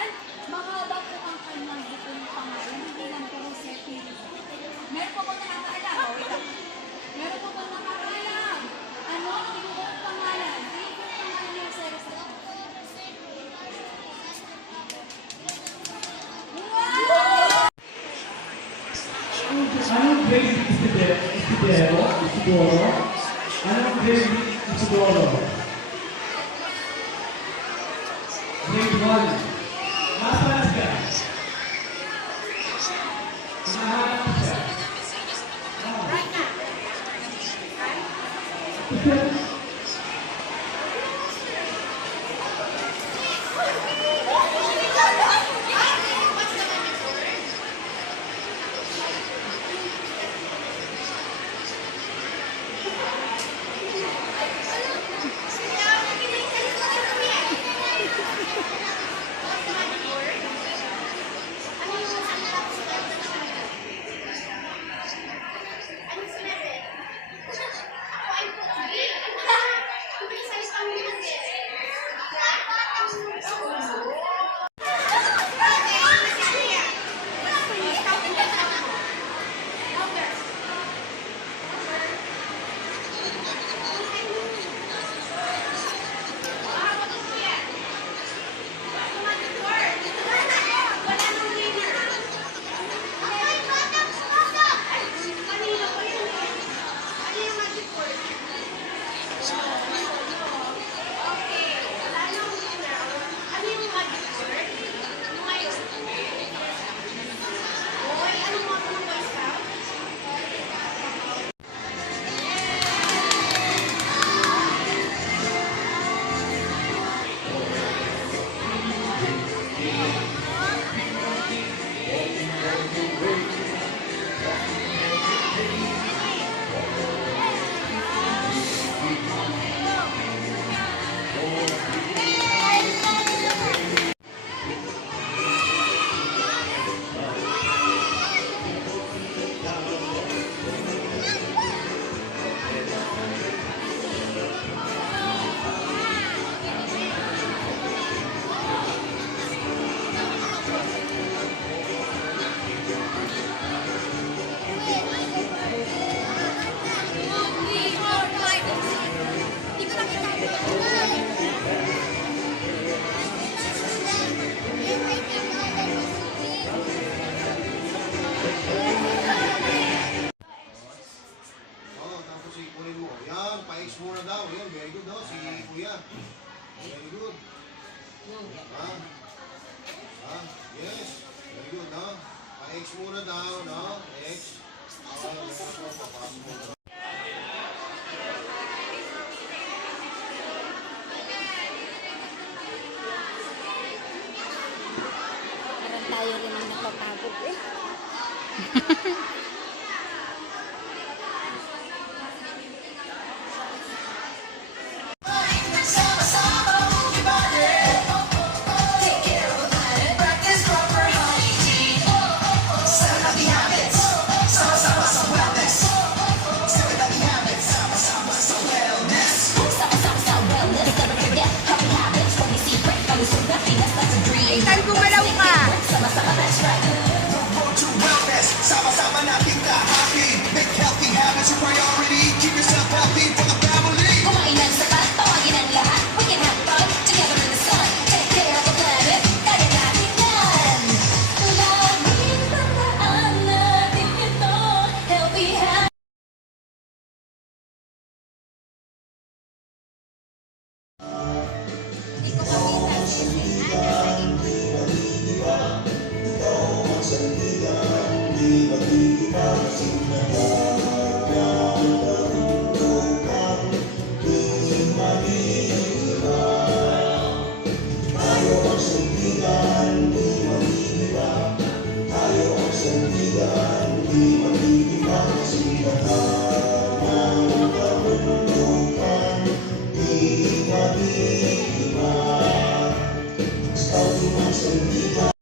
pangalan. Mahaba po ang kanyang buong pangalan. Hindi lang po Josepe. Meron po bang nakakaalam? Meron po bang nakakaalam? Ano ang buong pangalan? Ano yung buong pangalan ni Jose Rizal? Wow! Anong grade Isidoro? Anong grade Isidoro? Grade 1. Nasaan siya? Nahanap siya. Right now. Muna daw, yun, very good daw, si Kuya. Very good. Yes, very good, no? Pa-X muna daw, no? X. Papasok muna. Parang tayo rin ang napapagod eh. Ikan gumalaw ka! Sama-sama natin ka-happy. Make healthy habits a priority. Keep yourself healthy for the family. Kumain ng sapat, tawagin ang lahat. We can have fun together in the sun. Take care of the planet, kaya natin yan. Laging tandaan natin ito. Healthy habits. Hindi ko makita si Di